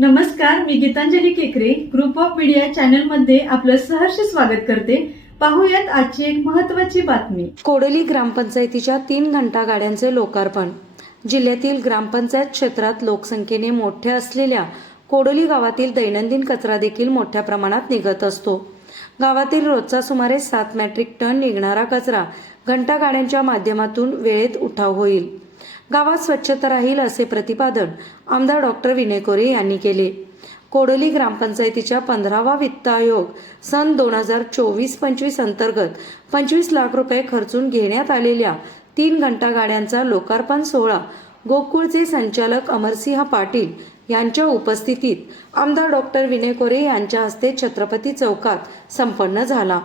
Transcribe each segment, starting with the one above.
नमस्कार मी गीतांजली केकरे. Group of media चॅनलमध्ये आपलं सहर्ष स्वागत करते. पाहूयात आजची एक महत्वाची बातमी. कोडोली ग्रामपंचायतीच्या तीन घंटा गाड्यांचे लोकार्पण. जिल्ह्यातील ग्रामपंचायत क्षेत्रात लोकसंख्येने मोठ्या असलेल्या कोडोली गावातील दैनंदिन कचरा देखील मोठ्या प्रमाणात निघत असतो. गावातील रोजचा सुमारे सात मॅट्रिक टन निघणारा कचरा घंटा गाड्यांच्या माध्यमातून वेळेत उठाव होईल. गावात स्वच्छता राहील असे प्रतिपादन आमदार डॉक्टर विनय कोरे यांनी केले. कोडोली ग्रामपंचायतीच्या पंधरावा वित्त आयोग सन दोन हजार चोवीस पंचवीस अंतर्गत पंचवीस लाख रुपये खर्चून घेण्यात आलेल्या तीन घंटा गाड्यांचा लोकार्पण सोहळा गोकुळचे संचालक अमरसिंह पाटील यांच्या उपस्थितीत आमदार डॉक्टर विनय कोरे यांच्या हस्ते छत्रपती चौकात संपन्न झाला.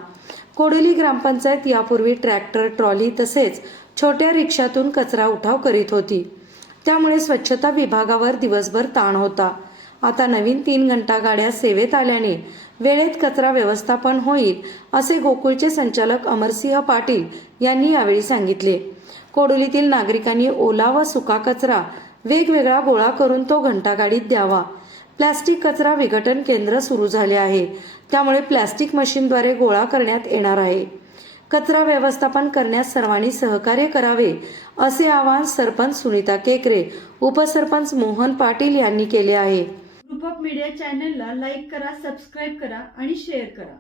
कोडोली ग्रामपंचायत यापूर्वी ट्रॅक्टर ट्रॉली तसेच छोट्या रिक्षातून कचरा उठाव करीत होती. त्यामुळे स्वच्छता विभागावर दिवसभर ताण होता. आता नवीन तीन घंटा गाड्या सेवेत आल्याने वेळेत कचरा व्यवस्थापन होईल असे गोकुळचे संचालक अमरसिंह पाटील यांनी यावेळी सांगितले. कोडोलीतील नागरिकांनी ओला व सुका कचरा वेगवेगळा गोळा करून तो घंटागाडीत द्यावा. प्लास्टिक कचरा विघटन केंद्र सुरू झाले आहे. त्यामुळे प्लॅस्टिक मशीनद्वारे गोळा करण्यात येणार आहे. कचरा व्यवस्थापन करण्यास सर्वांनी सहकार्य करावे असे आवाहन सरपंच सुनीता केकरे उपसरपंच मोहन पाटील यांनी केले आहे. ग्रुप ऑफ मीडिया चॅनलला लाईक करा सबस्क्राईब करा आणि शेअर करा.